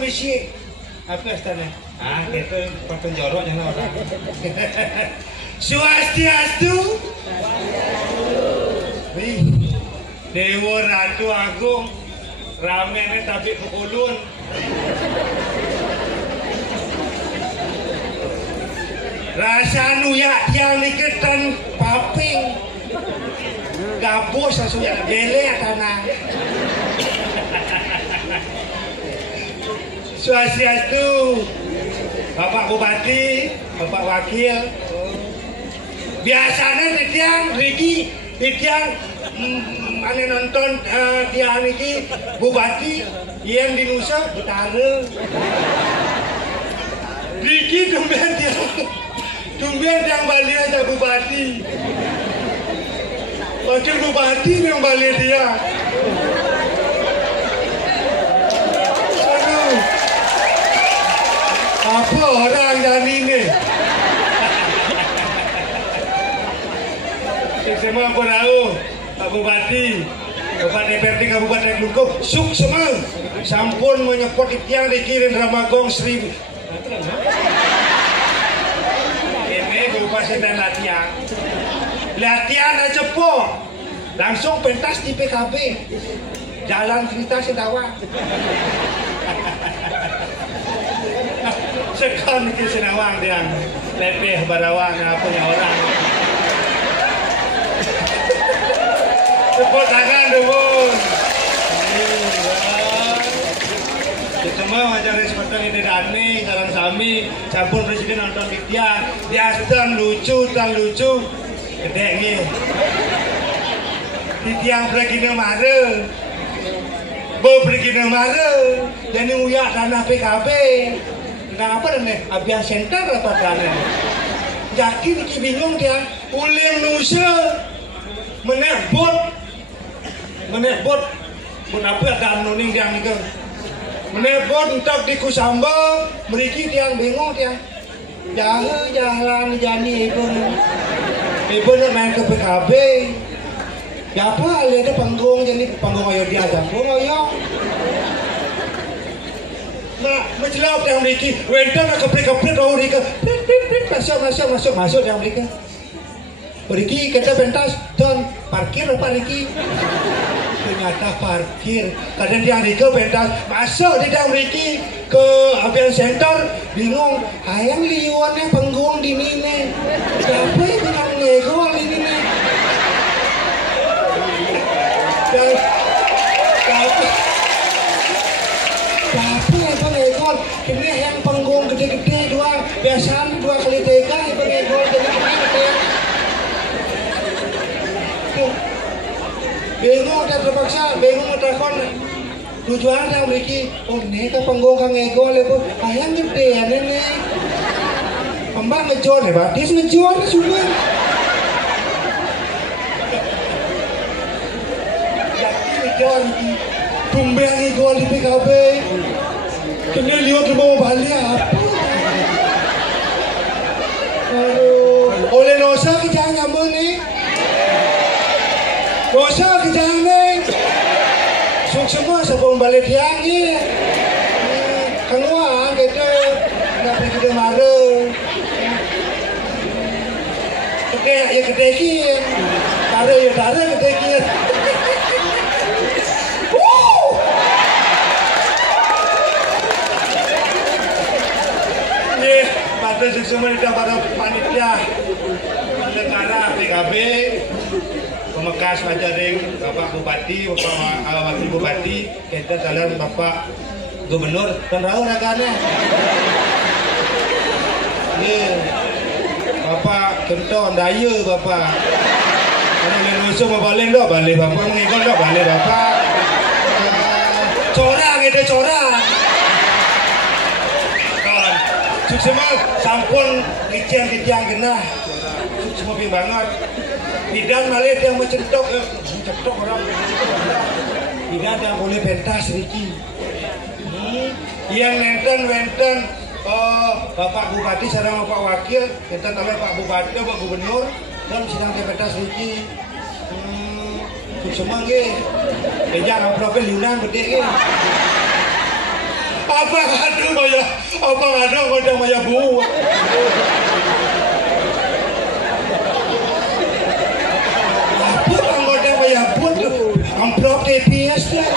misi apa istana? Kita pakai jorok jangan orang. Swastiastu. Dewa Ratu Agung ramene tapi pukulun. Rasa nuyak yang diketan paping gabus asunya gele tanah. Swastiastu Bapak Bupati, Bapak Wakil. Biasanya di tiang Riki, di tiang ane nonton tiang Riki Bupati yang di Nusa Utara. Riki tumben tiang balik aja Bupati. Wakil Bupati yang balik dia. Aduh, apa orang dan ini? Semua aku tahu, Pak Bupati, Bapak DPRD Kabupaten Lukuh, suk semua, sampun menyepot tiang dikirim Ramagong 1000. Ini berupa sedang latihan aja po, langsung pentas di PKB, jalan cerita sedawa. Sekon ke Senawang dia, lepeh barawang punya orang. Tepuk tangan dulu. Semua wajar seperti ini Dani, Sarang Sami, campur presiden nonton dia dan lucu, gede nih. Di tiang pergi mare, bo pergi mare, jadi uyak tanah PKB. Kenapa nih? Abian center apa dana? Yakin ki bingung dia, uling nusa, menebot, kenapa dan nuning dia nih? Menebot untuk di Kusamba, meriki tiang bingung dia. Jalan jani ibu main ke PKB. Ya apa ada panggung jadi panggung ayo dia panggung ayo. Nah, menjelap yang meriki, wentang keprit roh mereka, masuk yang mereka. Meriki kita pentas, don parkir apa meriki? Ternyata parkir. Kadang yang mereka pentas masuk di dalam meriki ke Abian Center, bingung. Ayang liuannya panggung di mana? Siapa yang bilang nego di mana? Ini yang panggung gede-gede dua, biasanya 2 kali 3 itu nego gede-gede. Bingung dan terpaksa, bingung telepon tujuan yang memiliki. Oh ini ke panggung kang ego lepo, ayam gede ya nenek. Mbak ngejual nih, batis ngejual nih semua. Yakin ngejual nih, tumben ego di PKB. Kena lihat di bawah balik apa? Aduh, oleh Nosa kita nyambung nih. Nosa kita nih. Semua sebelum balik tiang ni. Keluar kita nak pergi ke mara. Kedai ya kedai kian, mara ya mara kedai kian. Pada semua para panitia negara PKB, Pemekas Majaring, Bapak Bupati, Bapak Wakil Bupati, kita jalan Bapak Gubernur, dan tahu rekannya. Bapak Kenton Daya Bapak. Kalau lelusu balik dok, balik Bapak mengikut dok, balik Bapak. Corang itu corang. Semua sampun kician di tiang genah, semua ping banget. Bidan malah yang mencetok orang. Bidan yang boleh pentas Riki. Yang wenten Bapak Bupati sareng Bapak Wakil, kita oleh Pak Bupati, Pak Gubernur, dan sedang pentas Riki. Semua nggih. Jangan amplopnya liunan gede nggih. Apa ngadu maya? Apa ngadu kodang maya buat? Apa kodang maya buat? Amplop TPS lah.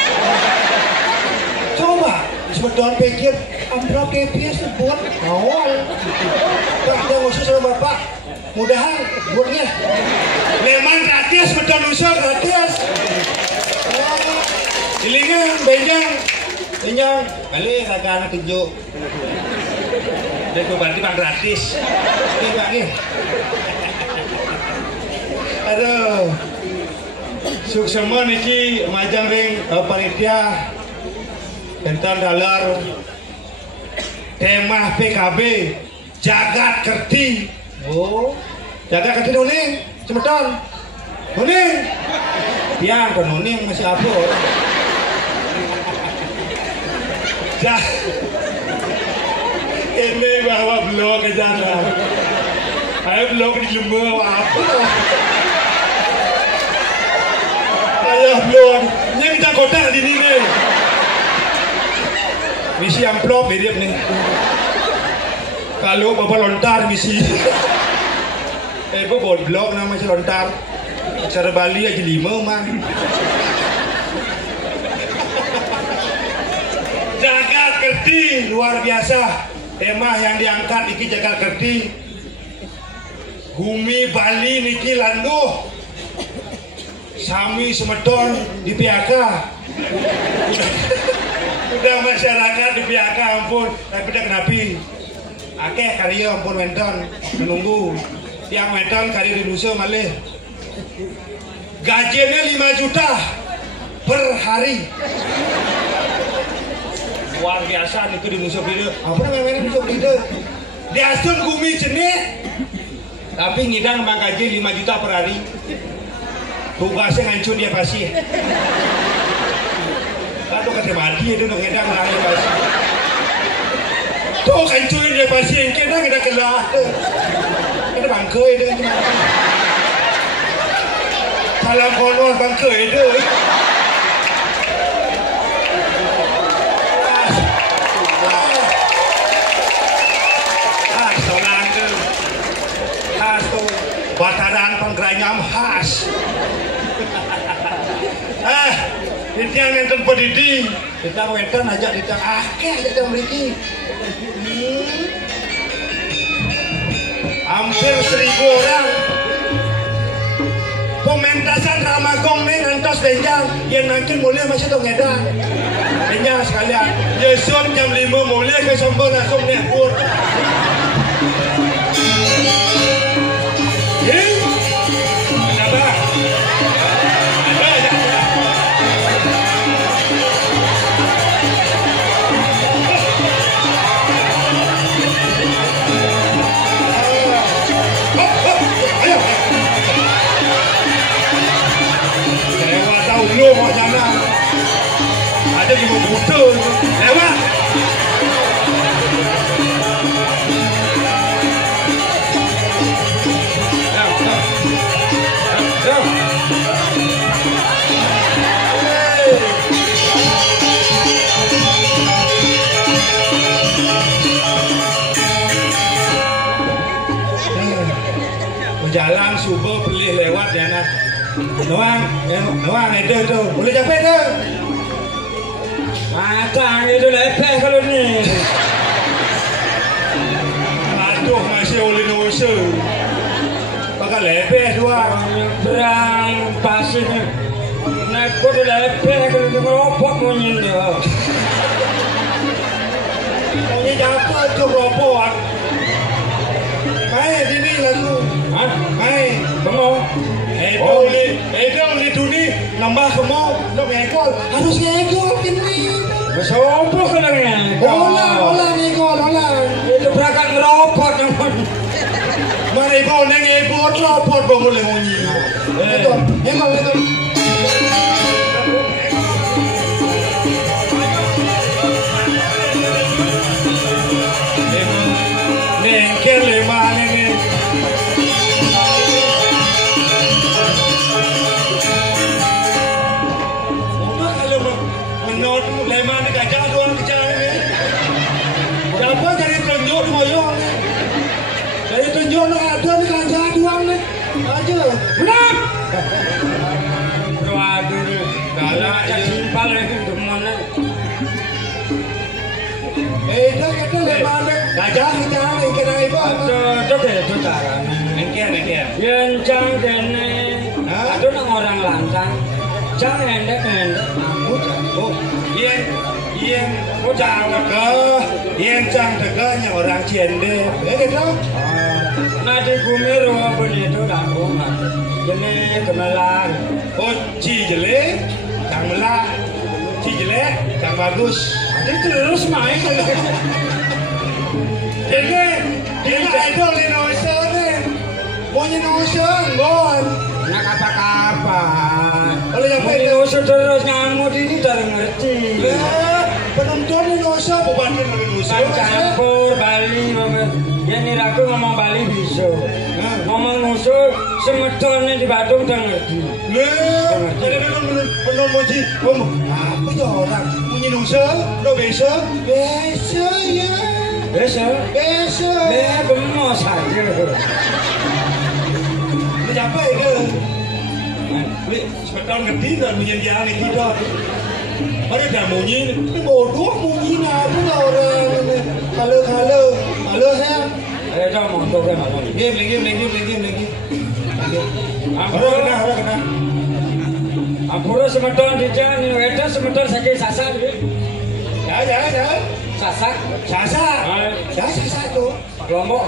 Coba sebetulnya pikir amplop TPS itu buat awal. Pak, dia ngusir sama bapak. Mudahan buatnya. Leman gratis, betul usaha gratis. Ilingan, benjang. Balik raga anak kejo. Dan gue bantu bang gratis. Ini bang ini. Aduh. Suksema niki majang ring panitia tentang dalar tema PKB jagat kerti. Oh, jagat kerti nuning, cemeton. Nuning. Tiang penuning masih apa? Ini bawa blog ke jalan. Ayo blog di lembu apa? Ayo blog. Ini kita kota di sini. Misi amplop mirip nih. Kalau bapak lontar misi. Gue buat blog nama si lontar. Acara Bali aja 5 mah. Jagat kerti luar biasa. Tema yang diangkat iki jagat kerti. Bumi Bali niki landuh. Sami semeton di PHK. Udah masyarakat di PHK ampun, tapi tidak kenapi. Akeh karya ampun menton menunggu. Yang menton karya di Nusa malih. Gajinya 5 juta per hari. Luar biasa nih di Nusa Penida. Apa namanya Nusa Penida? Di asun Gumi jenik. Tapi ngidang bang gaji 5 juta per hari. Tugasnya ngancur dia pasti. Lalu kata mati itu nak ngidang lah dia pasti. Tuh kancurin dia pasti yang kena kita kelah. Kita bangkai dia. Salam konon bangkai dia. Bataran penggeranyam khas. Ditang enten pedidi, ditang wenten aja ditang akeh aja mriki. Hampir 1000 orang. Pementasan Ramakong nih ngantos benjang, yang makin mulia masih dong ngedang. Benjang sekalian. Yeson jam 5 mulia ke Sambal langsung nekpur. Ada di buta lewat. Jalan subuh beli lewat ya nak. Noang itu tuh, boleh capek tuh. Matang itu lepeh kalau ni. Aduh masih oleh nusa. Pakai lepeh doang. Berang pasir. Naik kau lepeh kalau tu ropok monyin dia. Ini apa tu ropok? Main di ni lalu. Hah? Main, bangau. Itu oleh duni nambah kemau, nak ngekol, harus ngekol ini. Bersopo kena ngekol. Olah ngekol, olah. Itu berangkat ngeropot namun. Mari kau ngekol ropot boleh bunyi. Ngekol itu. Nengkel lima nengkel. Leman gajah doang kecil ini. ada nih raja doang nih. Aja. Benar. Waduh, galak ya simpal lagi demone. Dah kata le mana? Gajah ikan ibu. Aduh, itu caranya. Nengkian. Yen cang kene. Aduh nang orang lantang. Cang endek. Oh, yen cang tega. Yen cang teganya orang Ciende. Gitu. Nadi kumir apa itu dah rumah. Jene gemelar. Oh, Cijele, Cang Melak, Cijele, Cang Bagus. Ada terus main. Dia idol Indonesia nih. Maunya Indonesia, ngon. Nak apa-kapan. Oleh yang baik. Indonesia terus ngamut ini tak ngerti. Penonton Indonesia, bukan Indonesia. Campur Bali, ya nih aku ngomong Bali bisa. Ngomong musuh, semedonnya di Bandung tak ngerti. Jadi penonton moji, apa ya orang punya Indonesia, lo bisa ya. Biasa. Bemo saja. Siapa itu? Sepedang ngerti dan menyanyi kita. Ada dah munyi, bodoh munyi nak tu orang. Kalau saya. Ada dah montok kan malam. Game. Ada kena. Ampura semedon di jalan, ada semedon sakit sasar. Ya. Sasa tu. Lombok.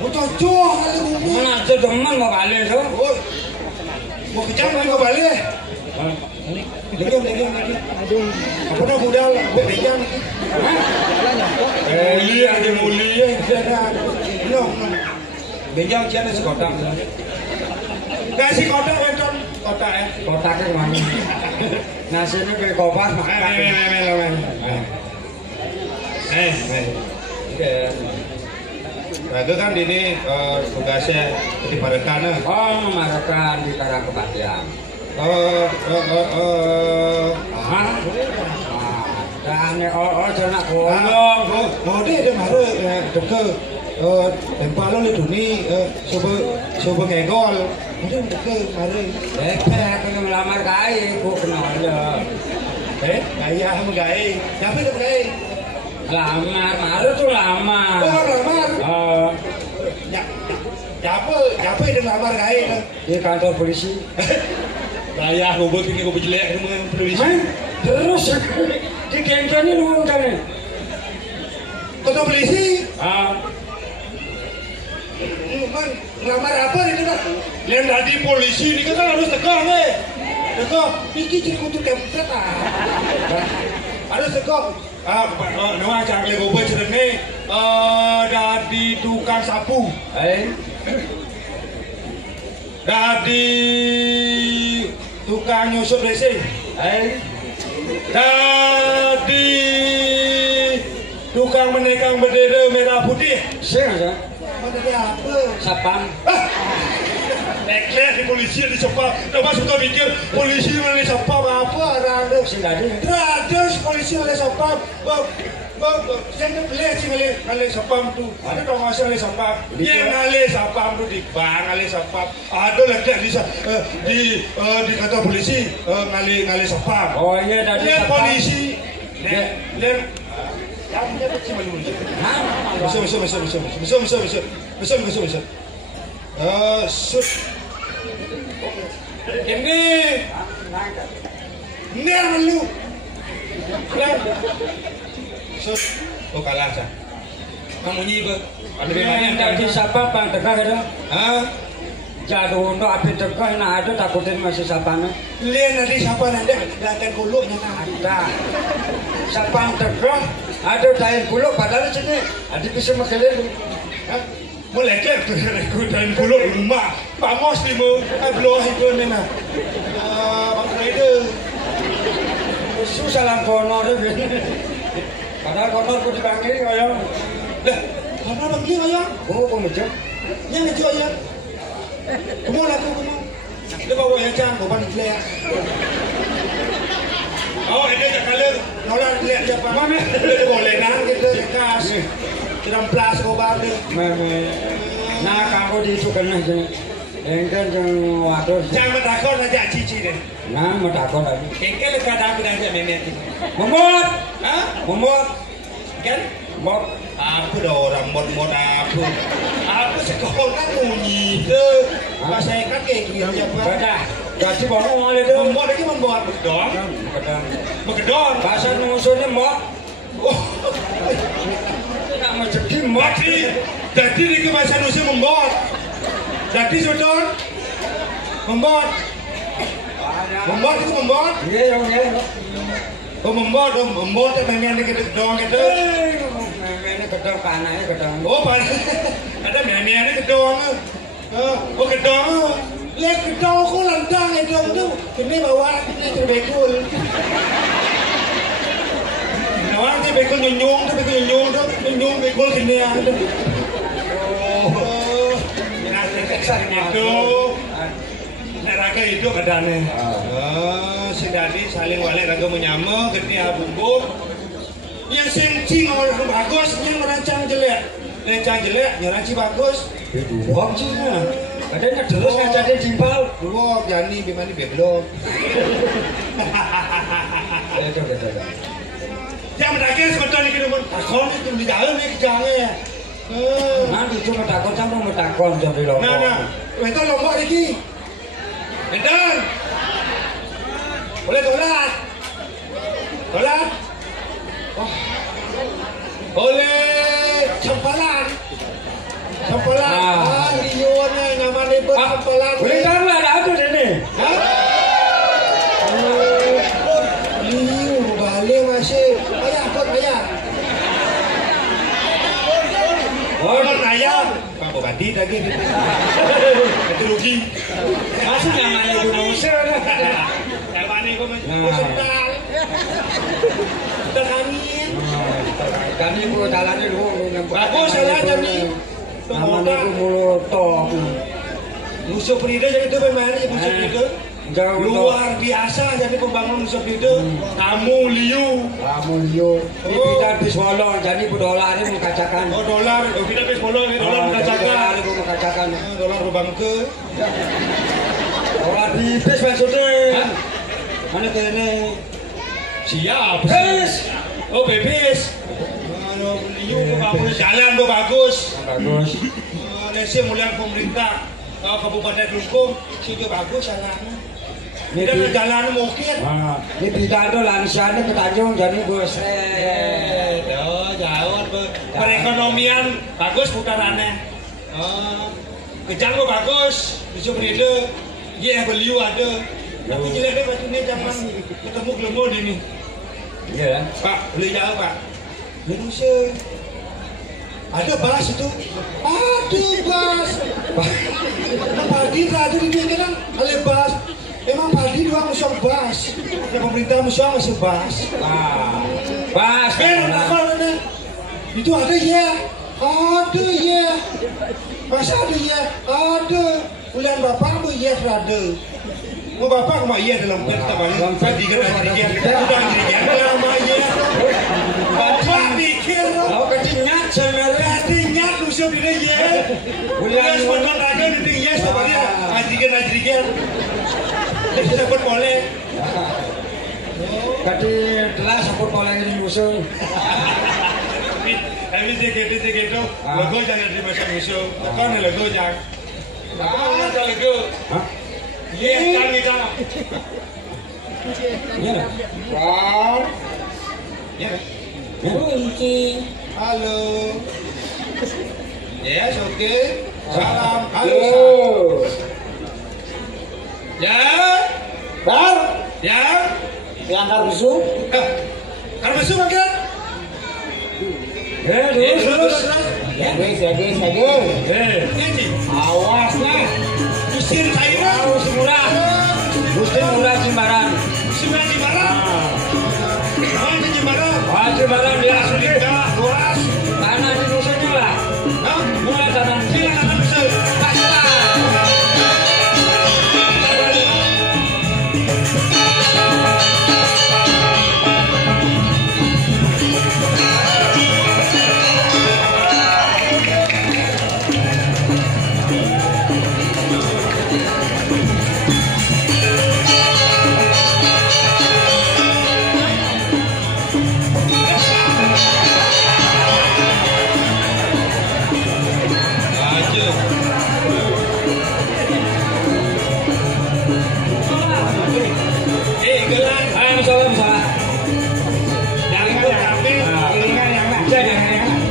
Cocok kali bumi. Mana ada teman mau balik tu? Mau kejam lagi mau balik. Lagi. Apa nak budal bekerja ni? Mulia. No. Bejang cian si kotak. Kasih kotak weton. Kotak Kotak ke mana? Nasi ni ke kopas makan. Itu kan ini tugasnya di Parekan. Oh, memarekan di Karang Kebatian. Dan jangan kolong. Mode dia marah dekat tempalo le duni coba ngegol. Mode dekat marah. Aku melamar kai, aku kenal dia. Gaya sama gaya. Siapa itu gaya? Lamar, marah tu lamar. Oh, lamar. Siapa itu lamar gaya? Di kantor polisi. Ayah gobek ini gobek jelek dengan polisi. Terus di kantor ini lu kan? Kantor polisi? Man, lamar apa ini nak? Lihat tadi polisi ini kan harus tegak ni. Tegak. Ini jadi kutu tempat harus tegak. Nama cakap le gobek cerita ni. Dari tukang sapu. Dari tukang nyusup racing. Dari tukang menekang bendera merah putih. Siapa? Bendera apa? Sapam. Neklet di polisi di sepap. Coba suka mikir polisi mana sepap apa orang tu? Ada polisi mana sepap. Saya beli sih kali sapam tu. Ada orang asal kali sapam. Yang kali sapam tu di bang kali sapam. Ada lagi di kantor polisi kali sapam. Oh iya dari sapam. Polisi. Yang punya kecil malu. Besar. Sud. Ini malu. Sud. Oh kalah sah. Kamu nyi ber. Ada Yang tadi siapa bang tegak itu? Jatuh untuk api tegak nak ada takutin masih sapanya. Lihat nanti siapa nanti datang kuluknya ada. Sapang tegak ada daun kuluk padahal sini ada bisa makan. Mulai kan dan kuluk rumah. Pak Mos ni mau blow ikut ni nak. Bang Rider. Susah lah kono tu. Padahal kono aku dipanggil ayam. Dah, kono panggil ayam. Kamu macam? Yang itu ayam. Kamu lah kamu. Dia bawa yang cang, bukan dia. Oh, ini je kalau nolak lihat siapa. Mana? Dia boleh nang kita kas. Tidak plus kau baru. Nah, kamu di itu kena sini. Engkel yang waktu. Jangan takut aja cici deh. Nah, mau takut lagi. Engkel kadang aku aja memet. Memot, Hah? memot, Kan? mot. Aku dah orang mod aku. Aku sekolah kan bunyi ke. Pas saya kan kayak gitu aja pak. Baca, gaji bangun oleh itu. Membuat lagi membuat bekedong. Kedang. Bekedong. Bahasa musuhnya mot. Nak menjadi mot. Jadi di bahasa Indonesia membuat. Jadi sudah membuat. Membuat itu membuat. Iya, iya. Oh membuat yang memang kita gedong itu. Ini kedang kanannya kedang. Oh pas ada memang gedong. Oh gedong. Ya gedong aku lantang itu tuh. Ini bawa ini terbekul. Bawa ini bekul nyung tuh bekul gini ya. Oh, itu. Neraka itu kadane. Si Dadi saling wale kagak menyama, gede bumbu. Yang sencing orang bagus, yang merancang jelek. Rancang jelek, nyeranci bagus. Wong sih nah. Adanya terus ngajak jimpal. Wah, jani bimani beblok. Coba. Yang mendaki sebetulnya kita pun takon itu di dalam nih jangan. Nanti cuma takon sama mau takon jadi lombok. Nah, itu lombok lagi. Enten. Boleh dolat. Oh. Boleh campalan. Liuannya namanya campalan. Boleh tahu ada apa ini? Hah? Liu balik masih. Ayah. Oh, ayah. Pak Bupati lagi gitu. Itu rugi. Masih namanya Indonesia. Yang mana itu mas? Sental. Terangin. Kami ku jalannya dulu. Bagus salah kami. Namanya ku mulut top. Musuh Prida jadi itu memang musuh Prida. Luar biasa jadi pembangun musuh Prida. Kamu Liu. Ini bidang Biswolo jadi dolar ini mengkacakan. Oh dolar, kita Biswolo ini dolar mengkacakan. Mengkacakan. Dolar bangke. Dolar bibis maksudnya. Mana ke ini? Siap. Bebis. Oh bebis. Liu bangun jalan bagus. Bagus. Nasi mulia pemerintah Kabupaten Klungkung situ bagus jalannya. Ini Tidak ada jalan mungkin. Ini bidang itu lansianya ke Tanjung jadi bos. Jauh. Perekonomian bagus putarannya. Kejang bagus. Bisa beriده. Iya beliau ada. Tapi jelek deh batunya zaman ketemu gelembod ini. Iya. Pak, boleh jauh Pak. Indonesia. Ada bas itu. Ada bas. Padi ada di dunia kan ada bas. Emang padi doang musuh bas. Ya pemerintah musuh masih bas. Bas. Apa namanya? Itu ada ya. Ada ya. Masa ada ya? Ada. Ulian bapak bu ya ada. Mau bapak mau iya dalam kereta balik. Padi kan dirigen. Udah dirigen sama iya. Bapak pikir. Oh kecinyat sebenarnya. Kecinyat musuh dia ya. Ulian sebentar raga di ya sebenarnya. Ajrigen. Jadi sebut boleh. Kati telah sebut boleh ini musuh. Tapi segitu. Logo jangan di masa musuh. Kan logo jangan. Ada logo. Yes, kan. Iya. Wow. Ya. Kunci. Halo. Yes, oke. Salam. Halo. Ya. Bar. Ya. Yang karbisu. Kalau besok makan. Terus. Bagus. Ini. Awas lah. Mesin saya. Harus murah. Gusti murah Jimbaran. Sudah di mana? Di mana? Jimbaran dia sudah. Luas. Tanah di musuhnya lah. Mulai tanah. Silakan musuh. Paslah. Jangan.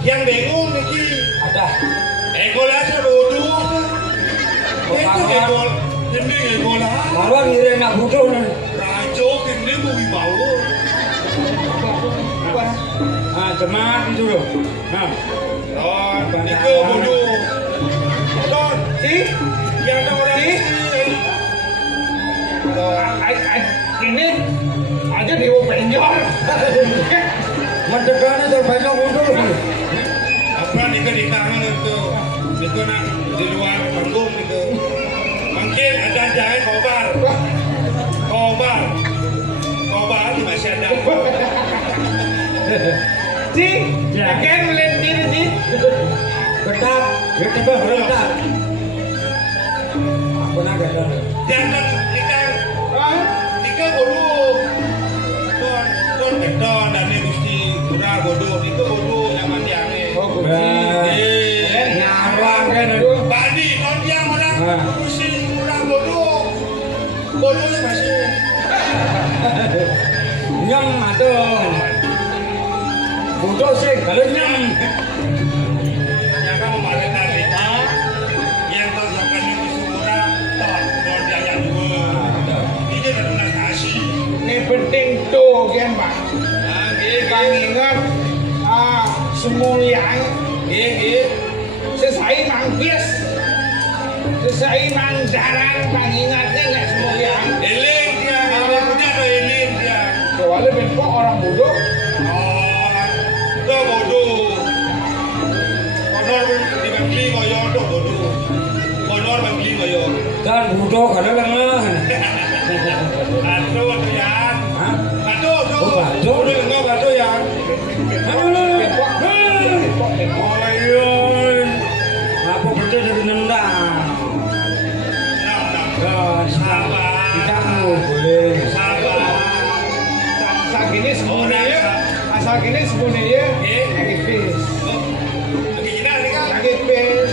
Yang bingung niki Ada. Egolasnya bodoh. Itu egol, ini egolah. Marwan ngirim nak butuh nih. Rajo ini mau dibawa. Cemat itu loh. Don, itu bodoh. Don, yang ada orang ini aja dewa penjor. Mendekannya terbanyak butuh. Apa di kangen itu nak di luar panggung itu. Mungkin ada jahe kobar di masih ada. Akan melihat diri sih. Ketat, kita berentak. Aku nak ada. Jangan ikan bodoh. Don dan ini gusti kurang bodoh. Itu bodoh yang mati aneh. Nyarang kan itu. Badi, non yang orang pusing, orang bodoh. Bodohnya masih. Nyam atuh. Butuh sih kalau nyam. Yang kamu malah tadi, yang kau siapkan di surah, don yang dua. Ini adalah nasi. Ini penting tuh kan Pak. Kang ingat semuliang. Sesai mangkis. Sesai mangdaran Kang ingatnya nggak semuliang. Eling dia, punya ada eling dia. Soalnya bentuk orang bodoh. Itu bodoh. Honor dibeli koyo itu bodoh. Honor beli koyo. Dan butuh kada lengah. Aduh tuh ya. Aduh tuh. Aduh. Udah enggak aduh ya. Apa betul jadi nendang? Sabar. Kita boleh. Sabar. Asal gini semuanya lagi pis. Gimana nih kan? Lagi pis.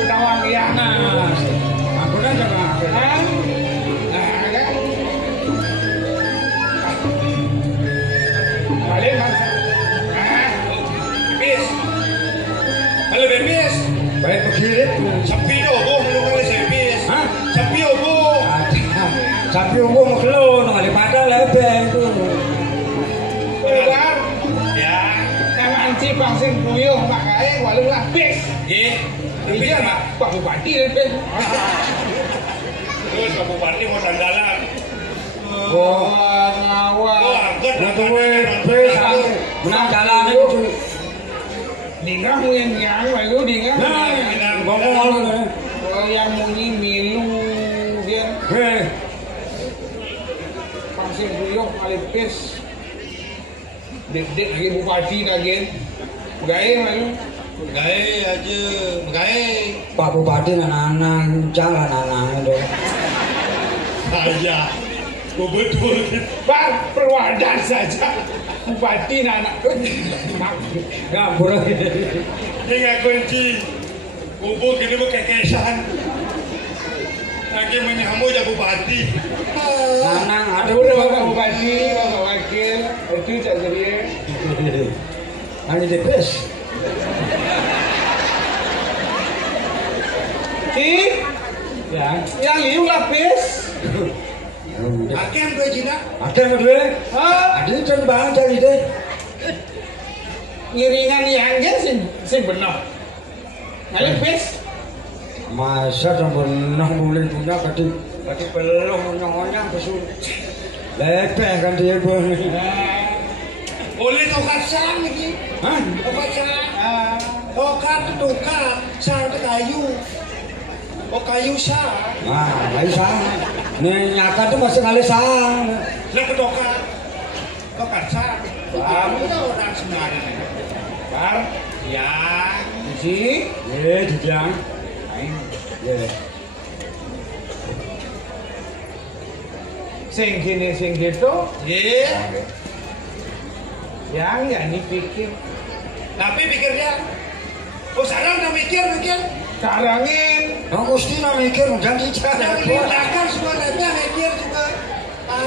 Sudah wangian. Aku kan jaga. Kan? Balik mas. Bis. Halo bis. Baik berkirit. Sapi oboh lu kali sepis. Hah? Sapi oboh. Sapi umum kelon kali padahal lebih itu. Keluar. Ya. Nama anci bangsin buyuh makanya walau lah pis. Nggih. Tapi Iya sama Pak Bupati pis. terus Pak Bupati mau sandalan. Ngawal. Oh, angkat Wes menang jalan itu. Dingah yang lalu dingah. Ngomong Yang munyi milu dia. Bangsin buyuh alipis. Dek lagi bupati lagi. Gaya lalu. Gae aja, gae. Pak Bupati anak-anak jalan anak itu. Aja. Betul. Pak perwadan saja. Bupati anak. Gabur. Ini nggak kunci. Bubuk ini mau kekesan. Lagi menyambut ya Bupati. Anak ada Udah Bapak Bupati, Bapak Wakil, itu Cak Gerie. Ada di pes. Ya. Yang liu lapis. Akem dua jina. Ada berdua. Ada itu bang cari deh. Ngiringan yang kan Sing bener. Ngali bis. Masa sampun nang boleh punya kadi belum nyonyang kesu. Lepeh kan dia bang. Boleh tokat sang lagi. Hah? Tokat sang. Tokat sang ke kayu. Oh kayu sang. Nah, kayu sang. Nih nyata tuh masih kali sang. Lah ke tokat sang. Kamu tuh orang semari. Bar. Ya. Si. Jujang. Ya. Sing gini sing gitu. Iya. Yang ya dipikir. Tapi pikirnya. Oh sekarang udah mikir. Karangin. Aku mesti nak mikir jangan Jangan bicara. belakang semua nanti mikir juga.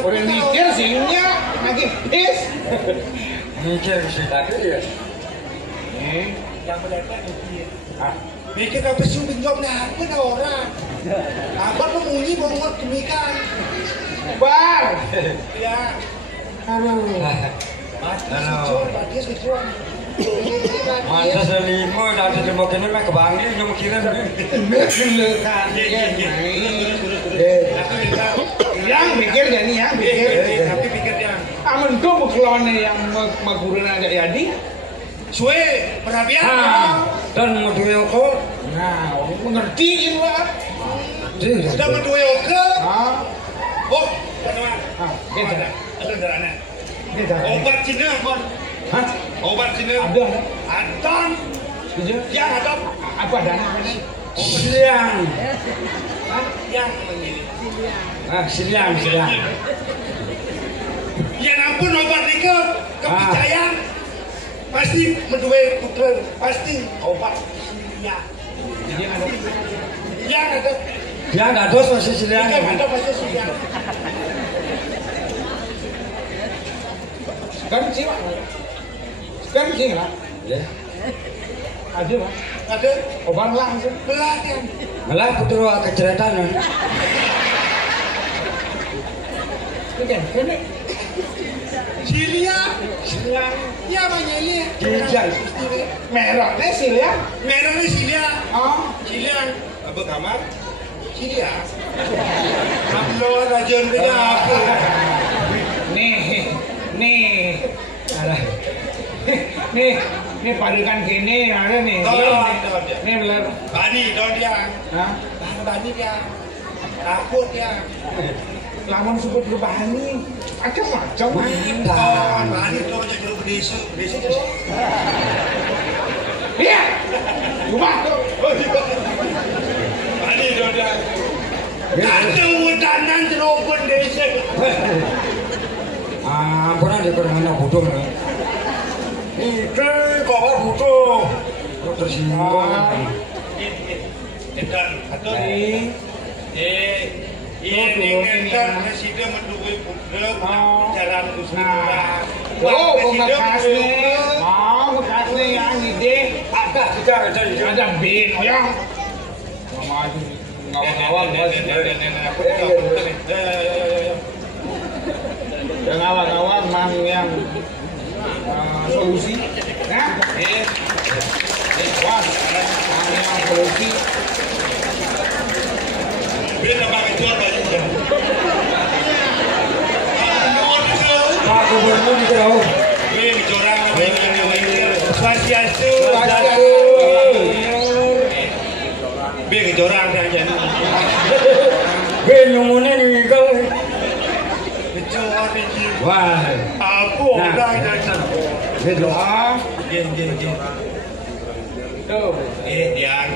Udah mikir singnya lagi bis. Mikir sih tadi ya. Yang belakang mikir. Mikir apa sih pinjamnya aku ada orang. Apa tuh bunyi bongot demikian. Bar. Ya. Aduh. Mati sejuan. Masa selimo tadi limo kene mek kebangi nyum kirim. Silakan. Yang mikir jadi yang mikir. Tapi pikir yang. Amun tuh kelone yang maguran aja jadi. Suwe perhatian. Dan mau duwe kok. Nah, mengertiin lah. Sudah menduwe oke. Oh, teman. Kita. Ada darahnya. Kita. Obat Cina kon. Hah? Obat Cina. Ada. Ada. Setuju? Yang ada. Apa dana? Siliang. Yang mengiling. Siliang. Ya ampun obat itu kepercayaan. Pasti menduwe putra. Pasti obat Silia. Jadi ada. Yang ada. Dia enggak dos masih siliang. Yang ada pasti Silia. Kan sih, Pak. Kan sih lah. Ya. Ada, Pak. Ada. Obat langsung. Belakang. Malah putra keceretan. Ini. Silia. Siliang. Ya menyeli. Jijal. Merahnya sih ya. Merahnya Silia. Oh, Silia. Apa kamar? Silia. Ablo rajon punya aku. nih. Ada. Nih padukan gini ada nih. Nih beler. Bani dong dia. Hah? Bani dia. Takut dia. Lamun sebut lu bani. Macam-macam. Bani dong jadi lu desa. Iya. Rumah tuh. Bani dong dia. Ada udanan terobon desa. Ampunan dia kurang enak bodoh. Itu kabar bodoh. Tersinggung. Edan, atau ini edan presiden mendukung putra jalan usaha. Oh, bekasnya. Oh, bekasnya yang ide. Ada juga Ada bin, oh ya. Ngawang-ngawang dan ngawang-ngawang mang yang solusi. Nah, wah, mang yang solusi. Bila pakai jual baju kan. Pak Gubernur di Kerau. Wih, corang Swastiastu. Wih, corang saja. Ben numune nih kalau. Kecor ini. Wah. Aku udah datang. Betul. Gen. Tuh, Yang.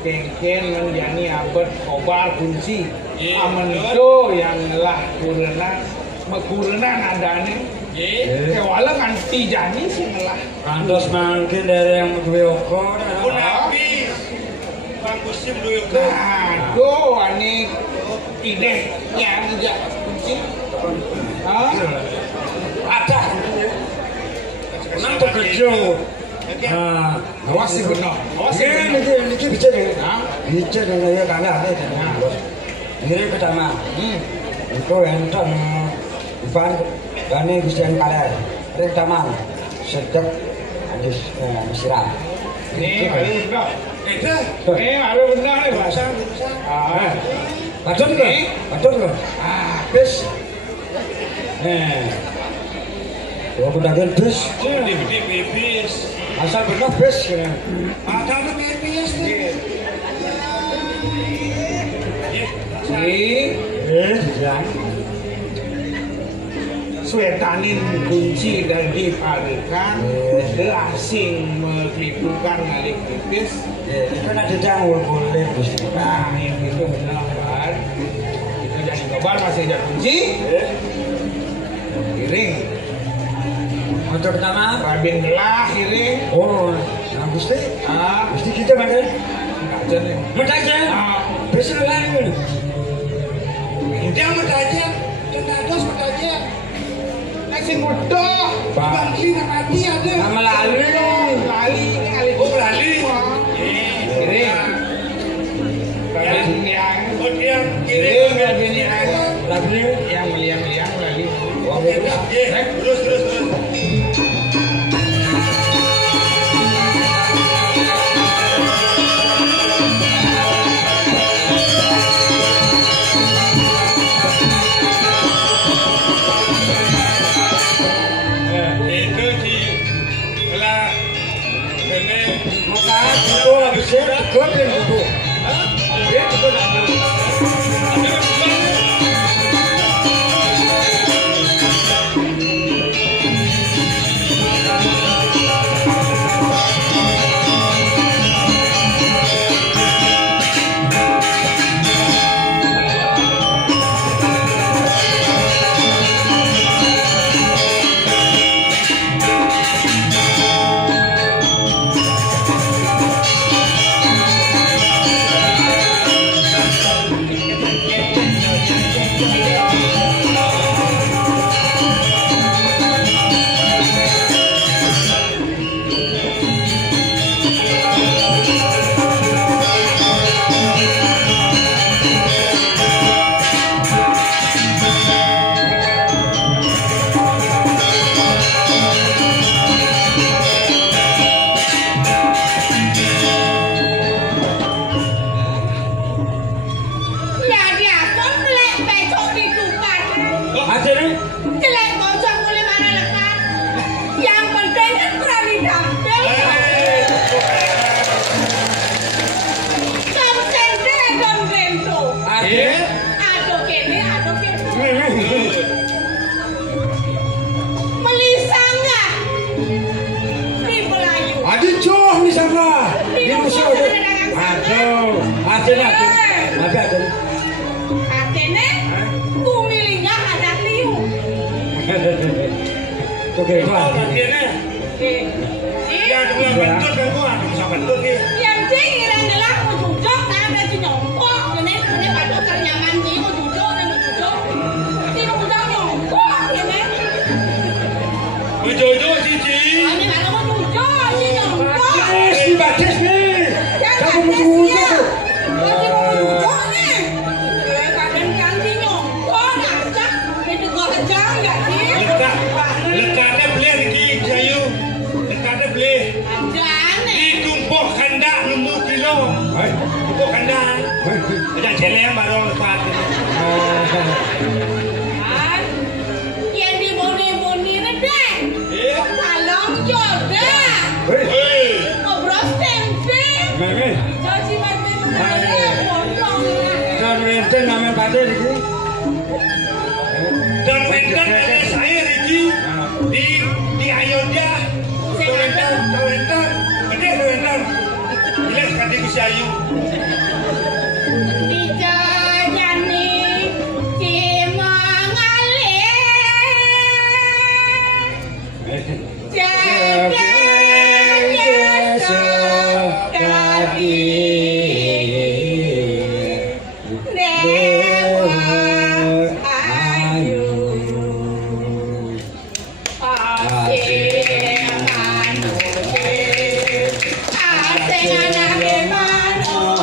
Kengken menjani abad kobar kunci. Iya, Aman betul. itu yang lah kurena nadane. Kewala kan tijani sih ngelah. Kantos mangkin dari yang duwe oko. Pun habis. Bang Gusim dulu. Nah, tuh ani ide yang tidak kunci. Hah? Ada. Nanti kerja. Nah, Awas sih benar. Awas sih ini benar. bicara nih. Hah? Bicara nih ya kami ada kan. Ini pertama. Itu enten Ivan Bani Gustian Kaler. ring taman. Sedek habis siram. Nih, baru benar. Itu. Baru benar nih bahasa. Padahal kan? Padahal kan? Bis. Gua kudagan bis. Di bis. Asal benar bis. Ada bis nih. Jangan. Swetanin kunci dari parikan, asing melipukan ngalik tipis. Kan ada jangul boleh Gusti. Nah, yang itu benar. Kita jadi kabar masih ada kunci. Kiring. Motor pertama. Rabin belah kiring. Oh, nah Gusti. Gusti kita mana? Aja nih. Mutaja. Bis lain. Dia mutaja. Tenados mutaja. Nasi mudah. Bangki mati ada. Nama lalu. Lali ini kali. Oh lali. Kiring. Rabin yang. Oh dia Kiring rabin yang. Lalu Yang meliang-liang lali. Terus.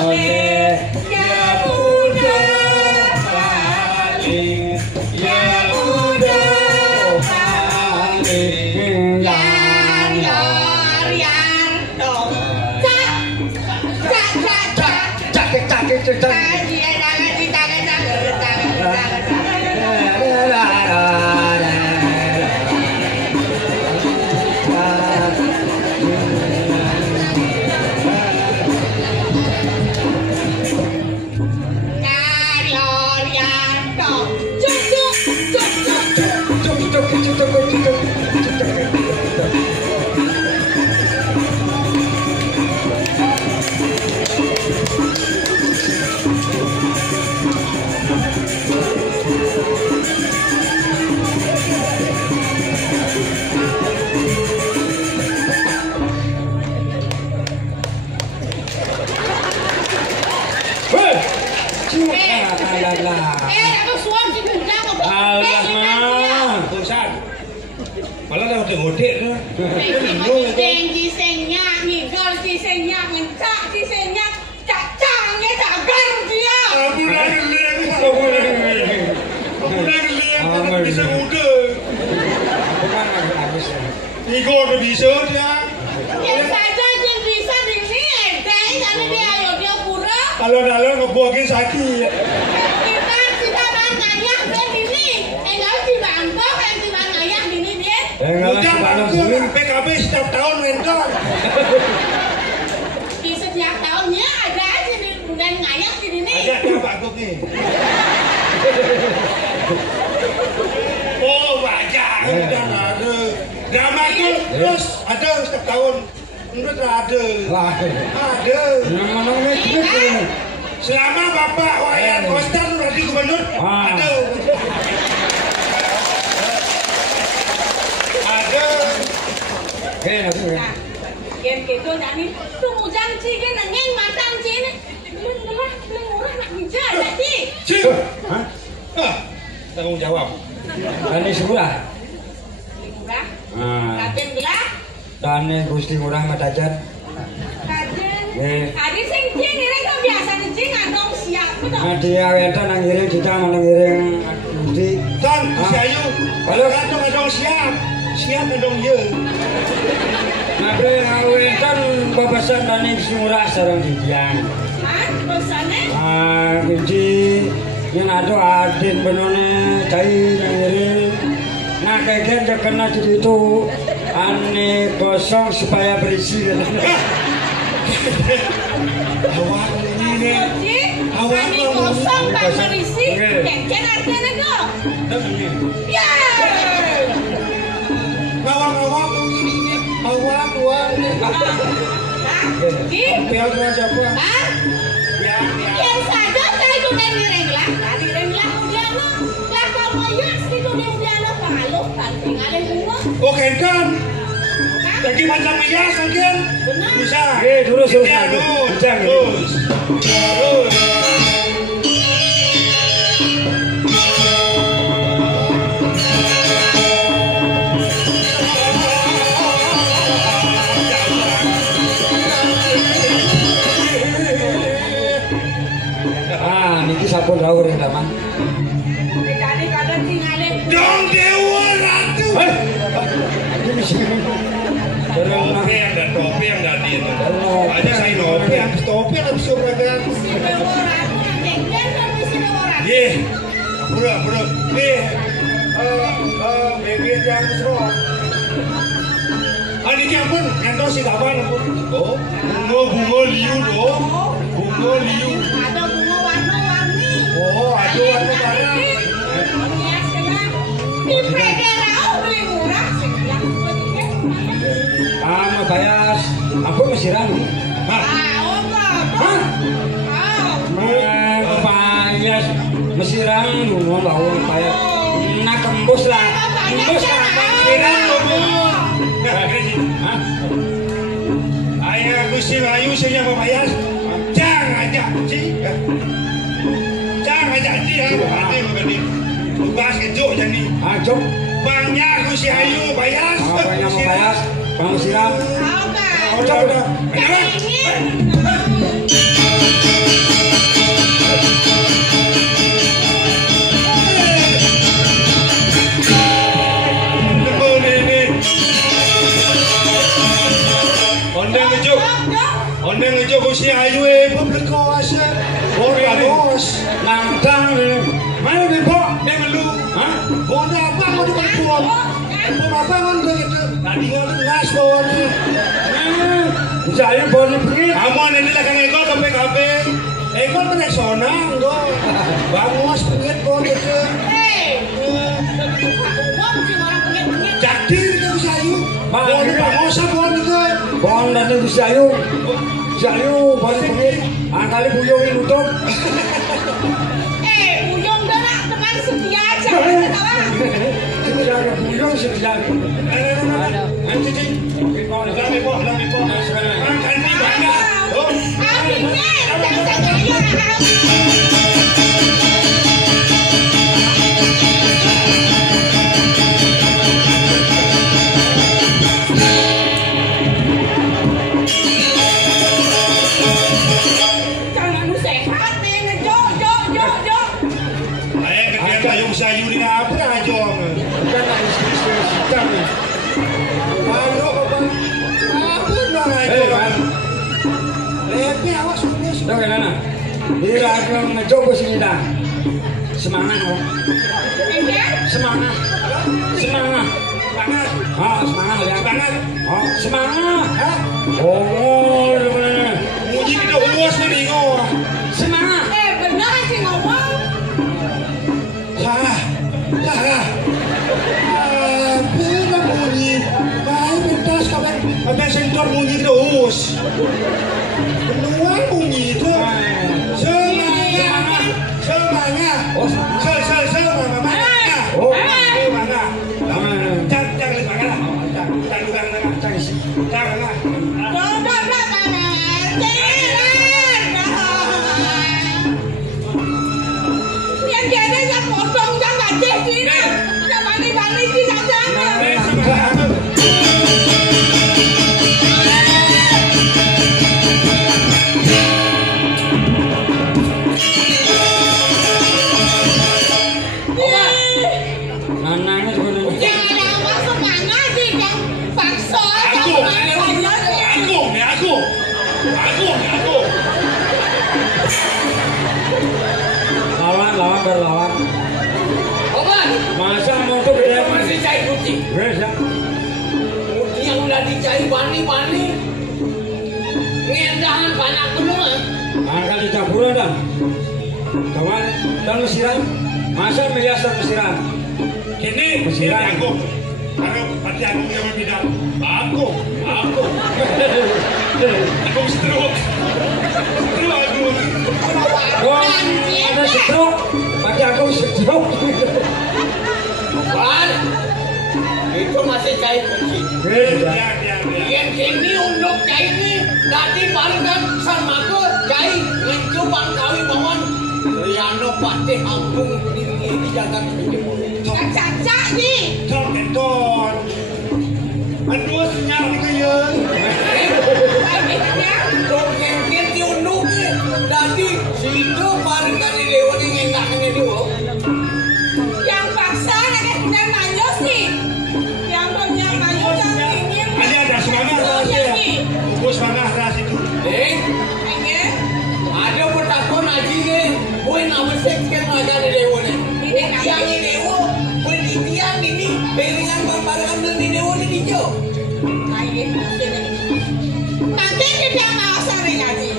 Ayo Malah dah ngode tu. Deng di senya, ngigol di senya, ngencak di senya, cacang ya cagar dia. Aku lagi lihat, bisa muda. Bukan habis. Ngigol bisa dia. Yang saja yang bisa ini edai karena dia ayo dia pura. Alon-alon ngebuangin sakit. Kita bang ayah dan ini, enggak di Bangkok, yang di bang ayah ini dia. Udah bagus, PKB setiap tahun mentor. Di setiap tahunnya ada aja di dan ayah di sini. Ada yang bagus nih. Oh banyak, udah ada. Drama itu terus ada setiap tahun. Menurut ada. Ada. Selama Bapak Wayan Koster nanti gubernur ada. Ada. Nah, yang gitu nani tuh mujang cikin nangeng matang cini. Belum murah nak bijak jadi. Cik. Hah? Tanggung jawab. Tani sebelah. Murah. Ah. Kajen belah. Tani Gusti Murah Matajan. Kajen. Eh. Adi sing cing ini kan biasa cing adong siap betul. Dia weta nang ngiring cita nang ngiring Gusti. Tan, si Ayu. Kalau kantong adong siap. Siap adong ye. Nabe awetan babasan Tani Gusti Murah sareng didian. Hah? Pesannya? Kunci yang ada adin benone cai yang ngiring. Nah kegen dia kena jadi itu aneh kosong supaya berisi. Awak ini. Awak ini kosong tak berisi. Keken artinya go. Ya. Awak. Awak. Ki? Pial tuan siapa? Hah? Yang saja saya itu ngiring lah. Ngiring lah udah lo. Lah kalau mayas itu dia udah lo kalau tanting ada bunga. Oh kencan. Jadi macam hias mungkin. Benar. Bisa. Terus. Terus. Niki sampun rawuh ing daman. Jadi kadang tinggalin. Dong Dewa Ratu. Ini mesti. Topi yang tadi itu. Ada saya topi yang bisa beragam. Si orang yang kan si orang. Ye, pura. Baby yang serot. Ini ampun, kantong si kapan ampun. Oh, bunga liu dong. Bunga liu. Ada bunga warna-warni. Oh, ada warna-warna. Di Federal beli murah sekian. Mau bayar aku mesiran. Hah? Bayar mesiran lungo bawang bayar. Nak kembus lah. Mesiran lumut. Ayah Gusti Ayu sini apa bayar? Jangan ajak Ci. Jangan ajak Ci. Berarti. Tugas kejuk jadi. Cok. Bangnya Gusti Ayu bayar. Bangnya mau bayar. Bang mesiran. Cok udah. Ondeng ngejuk Gusti Ayu pun berkuasa. Bon bagus. Nantang ini. Mana nih Bo? Dia melu. Hah? Bon apa mau dibuat? Bon apa kan begitu? Tadi kan ngas bonnya. Saya boleh pergi. Kamu ini lagi ngekol ke PKB. Ekol menek sonang do. Bagus pengit bon itu. Jadi kita bisa yuk. Bon bagus bon itu. Bon dan itu sayu. Sayu boleh pergi. Angkali buyungin nutup. Buyung dah nak teman setia aja. Jaga buyung setia. Nanti cing. Lami po. Orang kan di mana? Oh. Sayu di apa aja? Bukan istri-istri ni. Halo, Bapak. Apa nak aja? Lepas awas punya. Tahu kan Nana? Dia akan mencoba sini dah. Semangat oh. Semangat. Semangat. Semangat. Ah, semangat ya. Semangat. Oh, semangat. Hah? Oh, benar. Muji kita uas ni bingung. Semangat. Benar sih ngomong. Salah. Apa nak bunyi? Baik pentas kawan. Apa sentor bunyi kita uas. Benuan bunyi tu. Semangat. Oh, Semangat. Oh, Semangat. semangat. Jangan semangat lah. Jangan lah. Yang jadi yang potong jangan jadi. Jangan balik di sana. Nanangnya juga ni. Jangan masuk mana sih yang paksa. Aku. Lawan berlawan. Obat. Masa mau tu beda Masih cari kucing. Biasa. Kucing yang udah dicari bani-bani. Ngendahan panak kedua. Angkat di campuran dah. Kawan dan mesiran. Masa melihat mesiran. Kini Mesiran. aku. Karena hati aku yang berbeda. Aku. Aku stroke aku. Oh, ada stroke. Pakai aku stroke. Obat. Itu masih cari kucing. Beda. Yang kini untuk cai ni tadi barukan sama ke cai mencubang kawi bawang Riano patih ampung ini jaga pinjam. Caca ni. Tom and Don. Aduh senyap ni kaya. Dong yang kini untuk ni tadi situ barukan ni lewat ni enggak ni dulu. Yang paksa nak kena manyos ni. Yang punya manyos yang ingin. Ada semangat rahsia. Ugus semangat rahsia itu. Ada bertakon haji ni, boleh nama sekian aja ni lewat ni. Yang ni lewat, boleh diam ini, berian barang ni lewat ni hijau. Nanti dia mau sore lagi.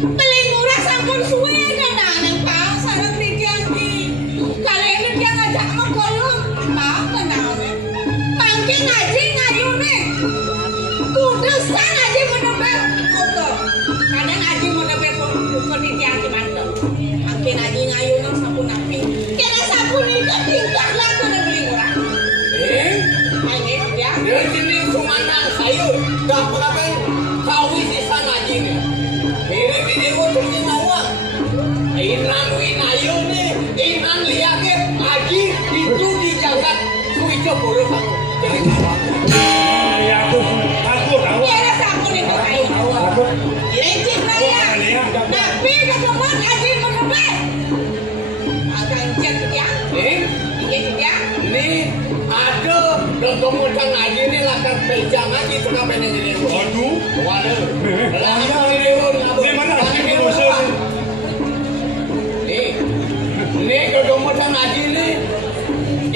Beli murah sampun suwe dah nang pasar negeri Jambi. Kalau ini dia ngajak mengkolong, mau kenal ni. Mungkin ngaji ngayu ni. Kudusan ngaji menebak motor. Kadang ngaji menebak bukan di Jambi mantap. Mungkin ngaji ngayu nang sampun api. Kena sampun itu tingkah lah tu beli murah. Ini dia. Dia sini sumandang sayur, dah berapa kawi sisa ngaji ni. Ini video tu nawak. Inan winayu ni, inan lihat ke haji itu dijagat kuijo buruk aku. Jadi nawak. Ya aku tahu. Kena sampun itu kayu. Aku Leceh saya. Tapi ketemu ngaji menebak. Akan cek dia. Dia. Ni ada kemudian ngaji ni lakukan pejang ngaji tu apa ni ni. Aduh. Waduh. Lah ni lewat ngabur. Di mana sih proses? Naji ini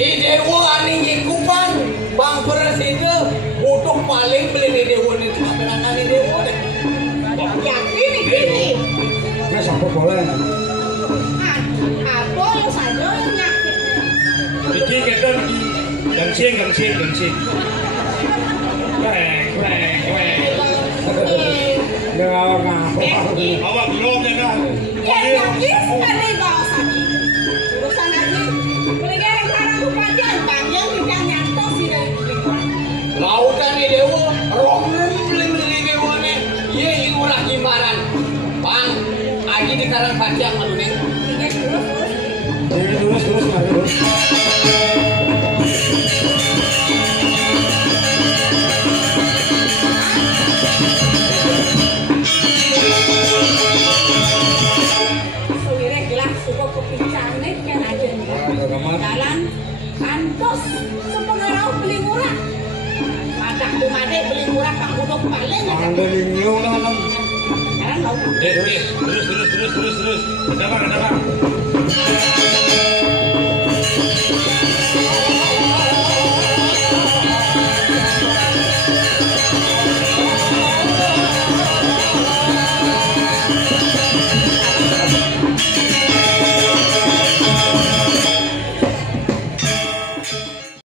idewo ani nyikupan Bang Presiden untuk paling beli idewo ini kaperangan idewo deh. Yakin ini? Mas apa boleh? Apa saja yang nyakit? Iki kita gangsing. Nggak ngapa. Awak belum ya kan? Ya yakin sekali bawa sakit. Urusan lagi. Mereka sekarang bukan bang yang tidak nyantos sih dari lingkungan. Lautan idewo romlum beli idewo nih. Ye ingurah gimbaran. Bang, lagi di Karang Panjang malu nih. Terus. Jalan antos sepengaruh beli murah. Madak dumade beli murah Kang Budok paling ada. Ambil nyung lah. Jalan mau. Terus. Ada bang.